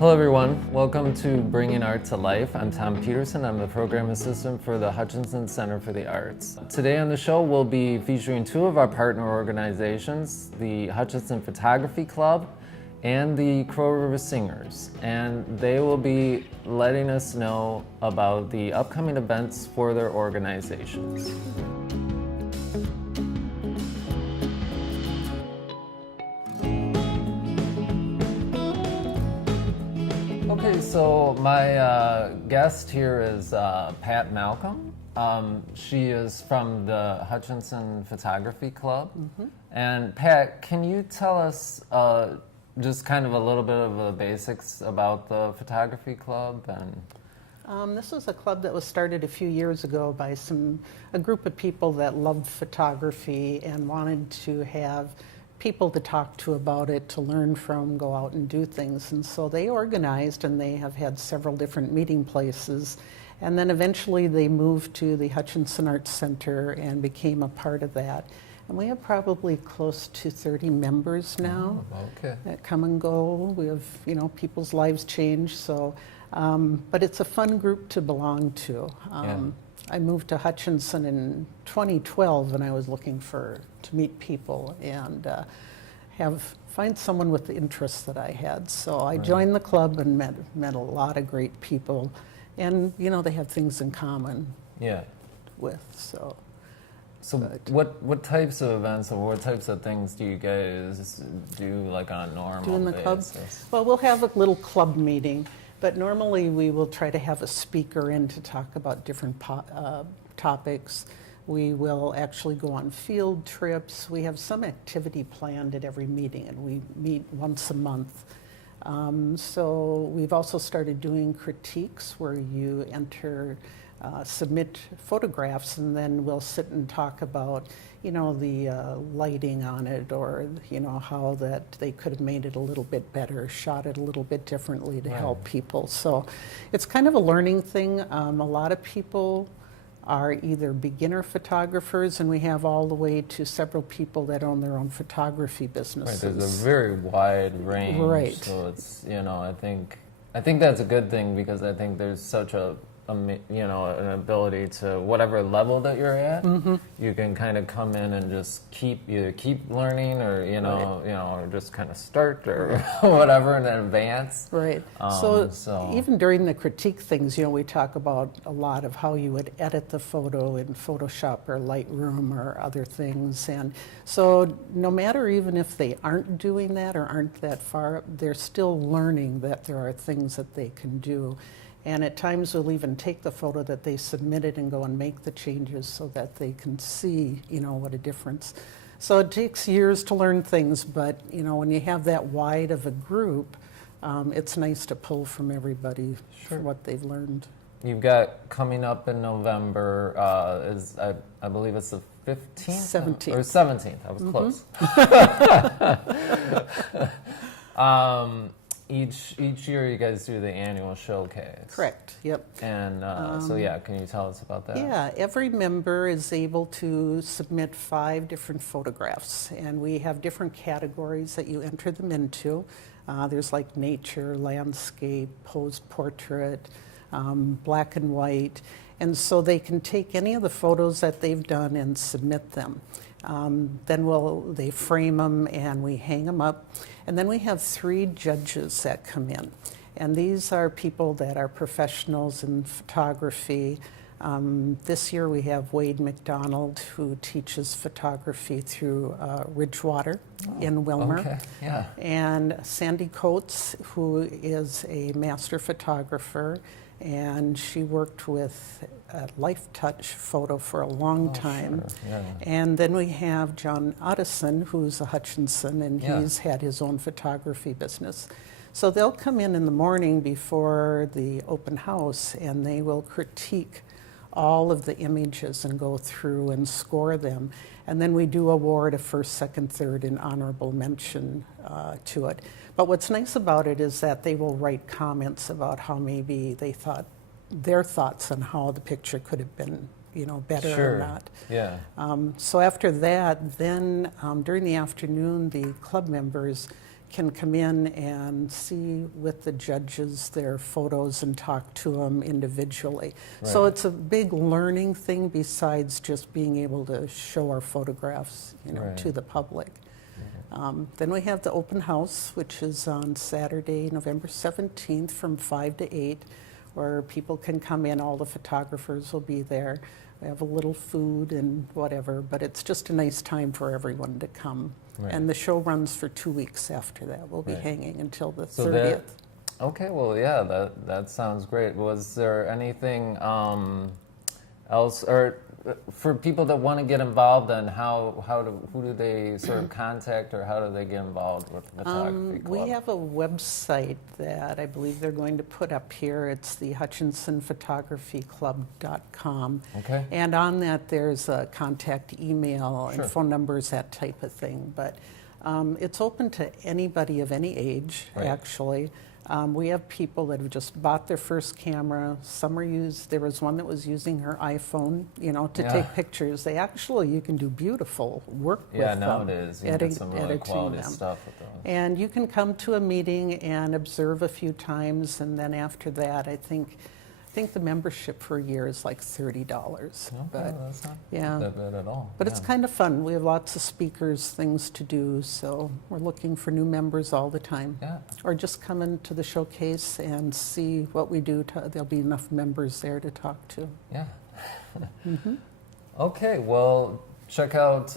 Hello everyone, welcome to Bringing Art to Life. I'm Tom Peterson, I'm the Program Assistant for the Hutchinson Center for the Arts. Today on the show we'll be featuring two of our partner organizations, the Hutchinson Photography Club and the Crow River Singers, and they will be letting us know about the upcoming events for their organizations. Okay, so my guest here is Pat Malcolm. She is from the Hutchinson Photography Club. Mm-hmm. And Pat, can you tell us just kind of a little bit of the basics about the photography club? And this was a club that was started a few years ago by a group of people that loved photography and wanted to have people to talk to about it, to learn from, go out and do things. And so they organized, and they have had several different meeting places. And then eventually they moved to the Hutchinson Center and became a part of that. And we have probably close to 30 members now that come and go. We have, people's lives change. So, but it's a fun group to belong to. I moved to Hutchinson in 2012, and I was looking to meet people and find someone with the interests that I had. So I joined the club and met a lot of great people, and they have things in common. With so. So what types of events or what types of things do you guys do like on a normal in the basis? Club? Well, we'll have a little club meeting, but normally we will try to have a speaker in to talk about different topics. We will actually go on field trips. We have some activity planned at every meeting, and we meet once a month. So we've also started doing critiques where you submit photographs, and then we'll sit and talk about, the lighting on it, or, how that they could have made it a little bit better, shot it a little bit differently to help people. So it's kind of a learning thing. A lot of people are either beginner photographers, and we have all the way to several people that own their own photography businesses. Right, there's a very wide range. Right. So it's, I think that's a good thing, because I think there's such an ability to whatever level that you're at, you can kind of come in and just either keep learning, or or just kind of start or whatever and then advance. Right. So even during the critique things, we talk about a lot of how you would edit the photo in Photoshop or Lightroom or other things, and so no matter even if they aren't doing that or aren't that far, they're still learning that there are things that they can do. And at times we'll even take the photo that they submitted and go and make the changes so that they can see, what a difference. So it takes years to learn things, but, when you have that wide of a group, it's nice to pull from everybody for what they've learned. You've got coming up in November, I believe it's the 15th? 17th. Or 17th, I was close. Each year you guys do the annual showcase. Correct, yep. And can you tell us about that? Yeah, every member is able to submit 5 different photographs, and we have different categories that you enter them into. There's like nature, landscape, posed portrait, black and white, and so they can take any of the photos that they've done and submit them. Then they frame them and we hang them up. And then we have 3 judges that come in. And these are people that are professionals in photography. This year we have Wade McDonald, who teaches photography through Ridgewater in Wilmer. Okay. Yeah. And Sandy Coates, who is a master photographer, and she worked with Life Touch Photo for a long time. Sure. Yeah. And then we have John Otteson, who's a Hutchinson, and he's had his own photography business. So they'll come in the morning before the open house, and they will critique all of the images and go through and score them. And then we do award a first, second, third, and honorable mention to it. But what's nice about it is that they will write comments about how maybe they thought their thoughts on how the picture could have been, better or not. Yeah. So after that, then during the afternoon, the club members can come in and see with the judges their photos and talk to them individually. So Right. it's a big learning thing besides just being able to show our photographs, Right. to the public. Then we have the open house, which is on Saturday, November 17th from 5 to 8, where people can come in. All the photographers will be there. We have a little food and whatever, but it's just a nice time for everyone to come. Right. And the show runs for 2 weeks after that. We'll be Right. hanging until the So 30th. okay, well, yeah, that sounds great. Was there anything else, or for people that want to get involved, and who do they sort of contact, or how do they get involved with the photography club? We have a website that I believe they're going to put up here. It's the HutchinsonPhotographyClub.com. Okay. And on that, there's a contact email Sure. and phone numbers, that type of thing. But it's open to anybody of any age, Right. actually. We have people that have just bought their first camera. Some are there was one that was using her iPhone, to Yeah. take pictures. You can do beautiful work with Yeah, them. nowadays you get some really editing quality them. stuff with those. And you can come to a meeting and observe a few times, and then after that, I think the membership for a year is like $30. Okay, But that's not yeah. that bad at all. but it's Yeah. kind of fun. We have lots of speakers, things to do, so we're looking for new members all the time. Yeah. Or just come into the showcase and see what we do. There'll be enough members there to talk to. Yeah. Mm-hmm. Okay, well, check out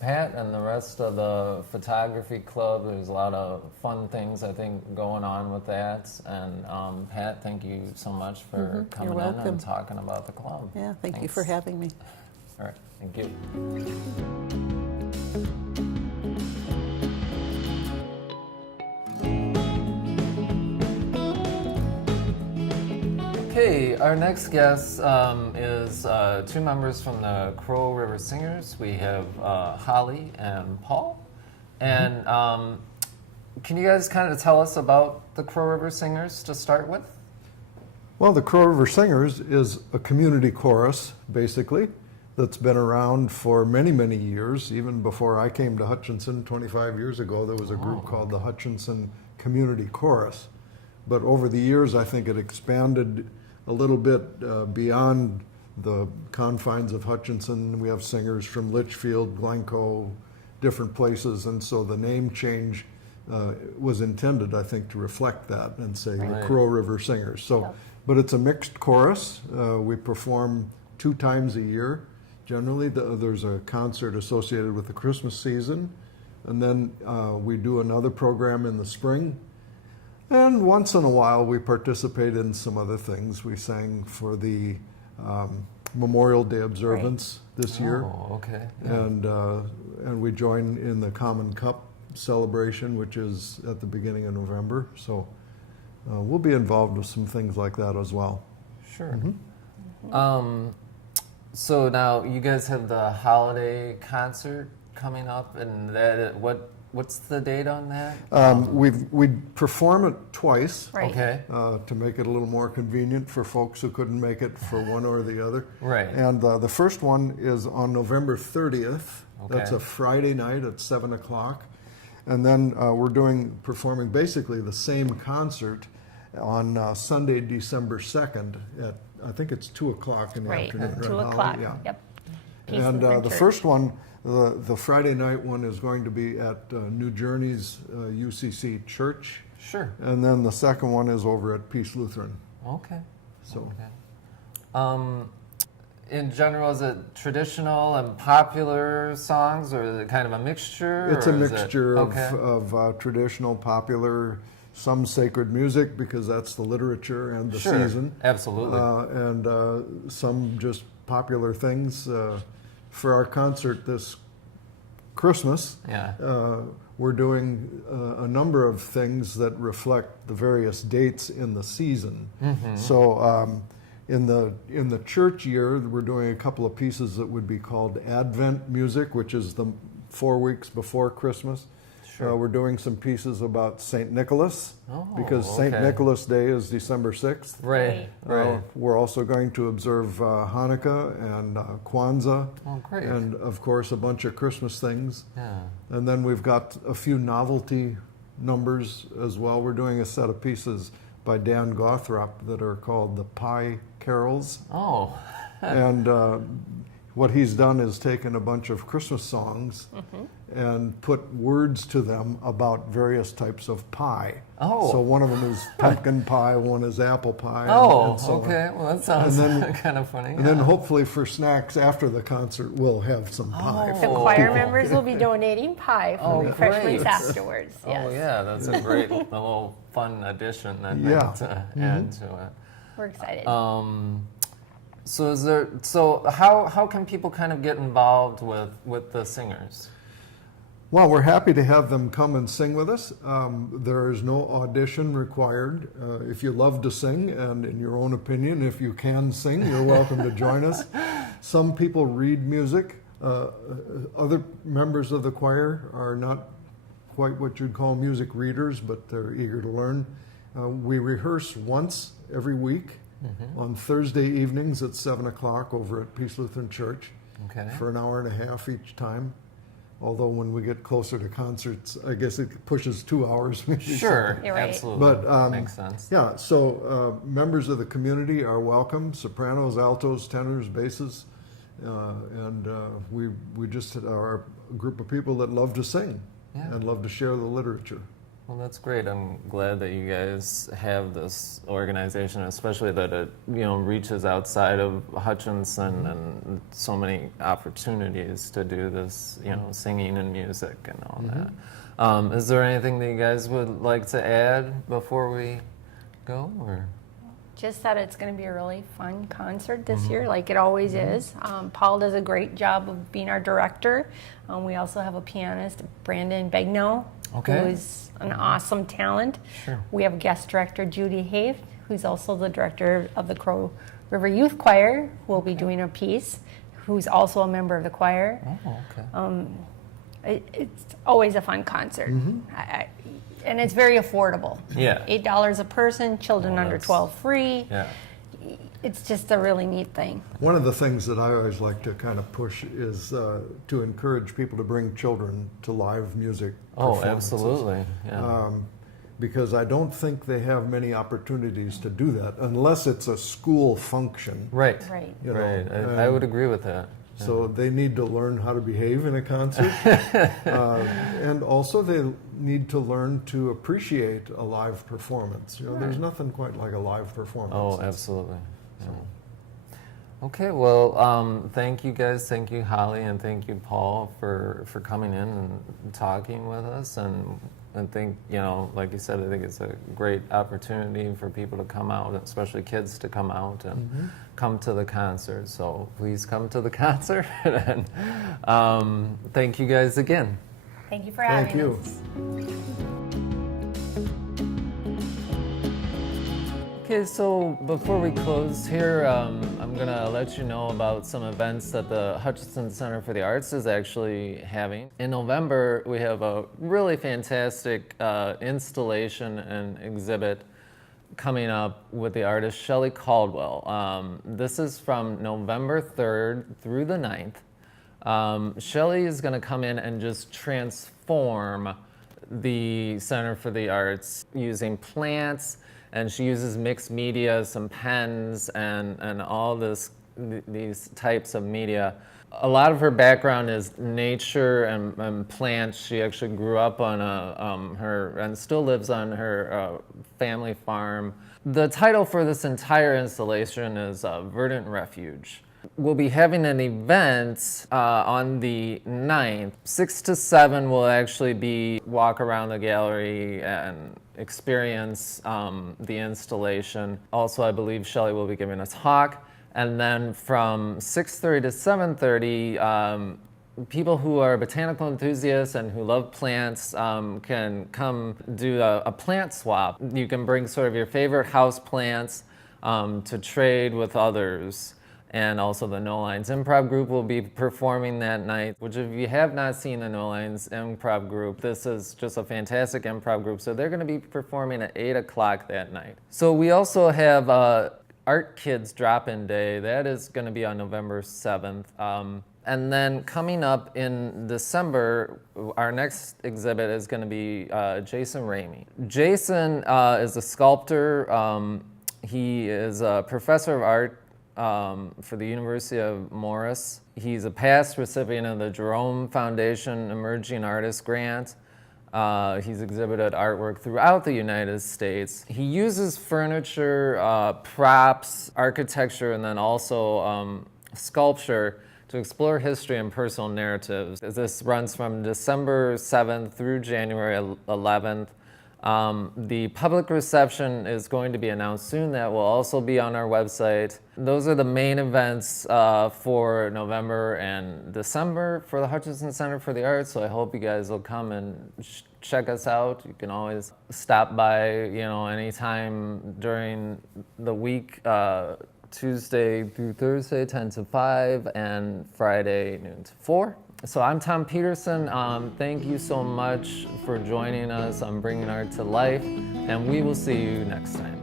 Pat and the rest of the photography club. There's a lot of fun things, I think, going on with that. And Pat, thank you so much for coming in welcome. and talking about the club. Yeah, thank you Thanks. for having me. All right, thank you. Okay, our next guest is two members from the Crow River Singers. We have Holly and Paul. And can you guys kind of tell us about the Crow River Singers to start with? Well, the Crow River Singers is a community chorus, basically, that's been around for many, many years. Even before I came to Hutchinson 25 years ago, there was a group called the Hutchinson Community Chorus. But over the years, I think it expanded a little bit beyond the confines of Hutchinson. We have singers from Litchfield, Glencoe, different places, and so the name change was intended, I think, to reflect that and say the Right. Crow River Singers. So, but it's a mixed chorus. We perform 2 times a year. Generally, there's a concert associated with the Christmas season, and then we do another program in the spring. And once in a while, we participate in some other things. We sang for the Memorial Day observance this year, Oh, okay. Yeah. and we join in the Common Cup celebration, which is at the beginning of November. So we'll be involved with some things like that as well. Sure. So now you guys have the holiday concert coming up, and what's the date on that? We perform it twice. Right. Okay. To make it a little more convenient for folks who couldn't make it for one or the other. Right. And the first one is on November 30th. That's Okay. a Friday night at 7 o'clock. And then we're performing basically the same concert on Sunday, December 2nd at, I think it's 2 o'clock in the Right, afternoon. 2 Holly? o'clock. Yeah. Yep. Peace And Lutheran the Church. first one, the Friday night one, is going to be at New Journey's UCC Church. Sure. And then the second one is over at Peace Lutheran. Okay. So Okay. In general, is it traditional and popular songs, or is it kind of a mixture? it's a or is it- mixture okay. of traditional, popular, some sacred music, because that's the literature and the Sure. season. Absolutely. And some just popular things. For our concert this Christmas, Yeah. we're doing a number of things that reflect the various dates in the season. Mm-hmm. So in the church year, we're doing a couple of pieces that would be called Advent music, which is the 4 weeks before Christmas. Sure. We're doing some pieces about St. Nicholas, Oh, because St. okay. Nicholas Day is December 6th. Right. Right. We're also going to observe Hanukkah and Kwanzaa, Oh, great. and of course a bunch of Christmas things. Yeah. And then we've got a few novelty numbers as well. We're doing a set of pieces by Dan Gothrop that are called the Pie Carols. Oh. And what he's done is taken a bunch of Christmas songs and put words to them about various types of pie. Oh. So one of them is pumpkin pie, one is apple pie. Oh, and so on. okay. Well, that sounds kind of funny. And then hopefully for snacks after the concert, we'll have some pie. The for choir people. members will be donating pie for refreshments great. afterwards. Yes. Oh, yeah, that's a great little fun addition, I think, Yeah. to add to it. We're excited. So how can people kind of get involved with the singers? Well, we're happy to have them come and sing with us. There is no audition required. If you love to sing, and in your own opinion, if you can sing, you're welcome to join us. Some people read music. Other members of the choir are not quite what you'd call music readers, but they're eager to learn. We rehearse once every week on Thursday evenings at 7 o'clock over at Peace Lutheran Church for an hour and a half each time. Although when we get closer to concerts, I guess it pushes 2 hours. Sure, You're right. absolutely. But makes sense. Yeah, so members of the community are welcome: sopranos, altos, tenors, basses, and we just are a group of people that love to sing and love to share the literature. Well, that's great. I'm glad that you guys have this organization, especially that it reaches outside of Hutchinson and so many opportunities to do this, singing and music and all that. Is there anything that you guys would like to add before we go? Or? Just that it's going to be a really fun concert this year, like it always is. Paul does a great job of being our director. We also have a pianist, Brandon Begno, who is an awesome talent. Sure. We have guest director, Judy Haft, who's also the director of the Crow River Youth Choir, who will be doing a piece, who's also a member of the choir. Oh, okay. It's always a fun concert. And it's very affordable. Yeah. $8 a person, children under that's- 12 free. Yeah. It's just a really neat thing. One of the things that I always like to kind of push is to encourage people to bring children to live music Oh, performances. absolutely. Yeah. Because I don't think they have many opportunities to do that unless it's a school function. Right. Right. You know, Right. I would agree with that. So they need to learn how to behave in a concert. And also they need to learn to appreciate a live performance. There's nothing quite like a live performance. Oh, absolutely. Yeah. Okay, well, thank you guys. Thank you, Holly, and thank you, Paul, for coming in and talking with us. And think, like you said, I think it's a great opportunity for people to come out, especially kids to come out and come to the concert. So please come to the concert. And thank you guys again. Thank you for having Thank you. us. Okay, so before we close here, I'm going to let you know about some events that the Hutchinson Center for the Arts is actually having. In November, we have a really fantastic installation and exhibit coming up with the artist Shelley Caldwell. This is from November 3rd through the 9th. Shelley is going to come in and just transform the Center for the Arts using plants, and she uses mixed media, some pens, and all these types of media. A lot of her background is nature and plants. She actually grew up on and still lives on her family farm. The title for this entire installation is Verdant Refuge. We'll be having an event on the 9th. 6 to 7 will actually be walk around the gallery and experience the installation. Also, I believe Shelley will be giving a talk. And then from 6:30 to 7:30, people who are botanical enthusiasts and who love plants can come do a plant swap. You can bring sort of your favorite house plants to trade with others. And also the No Lines Improv Group will be performing that night, which if you have not seen the No Lines Improv Group, this is just a fantastic improv group. So they're going to be performing at 8 o'clock that night. So we also have Art Kids Drop-In Day. That is going to be on November 7th. And then coming up in December, our next exhibit is going to be Jason Ramey. Jason is a sculptor. He is a professor of art for the University of Morris. He's a past recipient of the Jerome Foundation Emerging Artist Grant. He's exhibited artwork throughout the United States. He uses furniture, props, architecture, and then also sculpture to explore history and personal narratives. This runs from December 7th through January 11th. The public reception is going to be announced soon. That will also be on our website. Those are the main events for November and December for the Hutchinson Center for the Arts. So I hope you guys will come and check us out. You can always stop by, anytime during the week, Tuesday through Thursday, 10 to 5, and Friday, noon to 4. So I'm Tom Peterson. Thank you so much for joining us on Bringing Art to Life, and we will see you next time.